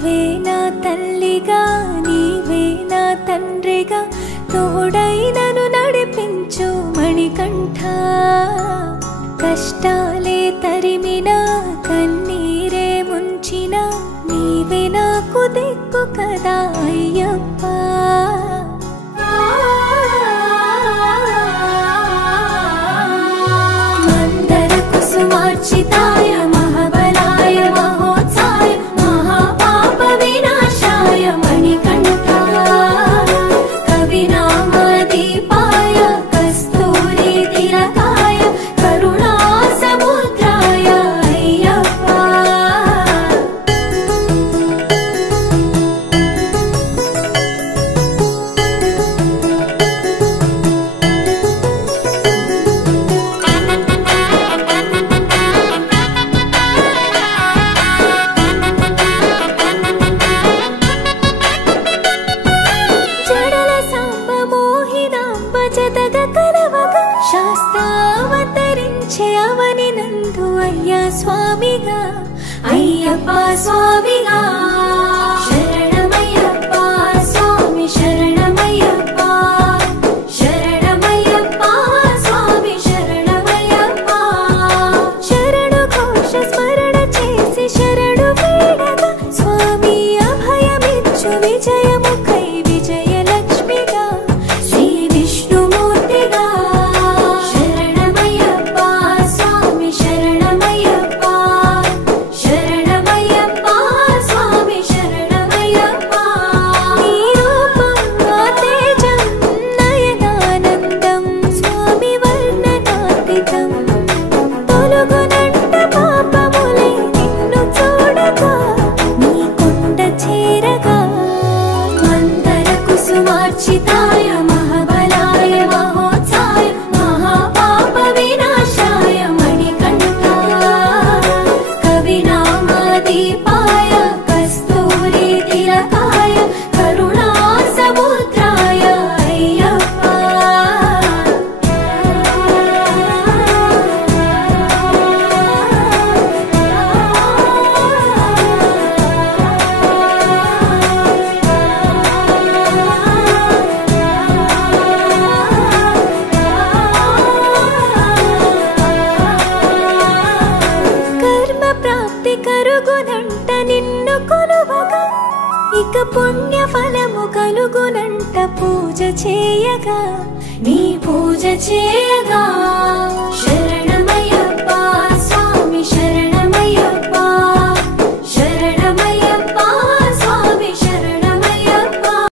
నీవే నా తల్లిగా నీవే నా తండ్రిగా తోడై నన్ను నడిపించు మణికంఠ కష్టాలే తరిమినా కన్నీరే ముంచినా నీవే నాకు దిక్కు కదా అయ్యప్ప మందర కుసుమార్చితాయ మహాబలాయ మహోత్సాయ మహాపాప వినాశాయ మణికంఠ కవినామదీపాయ కస్తూరి తిలకాయ కరుణా సముద్రాయ అయ్యప్ప జడల సాంబ మోహినాంబ జతగ కలవగ శాస్త్రావతరించే అవని నందు అయ్యా స్వామిగా అయ్యప్ప స్వామిగా శరణమయ్యప్ప స్వామి శరణమయ్యప్ప శరణమయ్యప్ప స్వామి శరణమయ్యప్ప శరణు ఘోష స్మరణ చేసి శరణు వేడగా స్వామి అభయమిచ్చు విజయముఖై విజయలక్ష్మిగా శ్రీ విష్ణుమూర్తిగా శరణమయ్యప్ప స్వామి శరణమయ్యప్ప శరణమయ్యప్ప స్వామి శరణమయ్యప్ప నీ రూపం ఆ తేజం నయనానందం స్వామి వర్ణనాతీతం తొలగునంట పాపములై నిన్ను చూడగా నీ కొండ చేరగా మందర కుసుమార్చితాయ మహాబలాయ మహోత్సాయ మహాపాప వినాశాయ మణికంఠ కవినామదీపాయ కస్తూరి తిలకాయ కరుణా సముద్రాయ అయ్యప్ప కర్మ ప్రాప్తి కరుగునంట నిన్ను కొలువగా ఇక పుణ్య ఫలము కలుగునంట పూజ చేయగా నీ పూజ చేయగా శరణ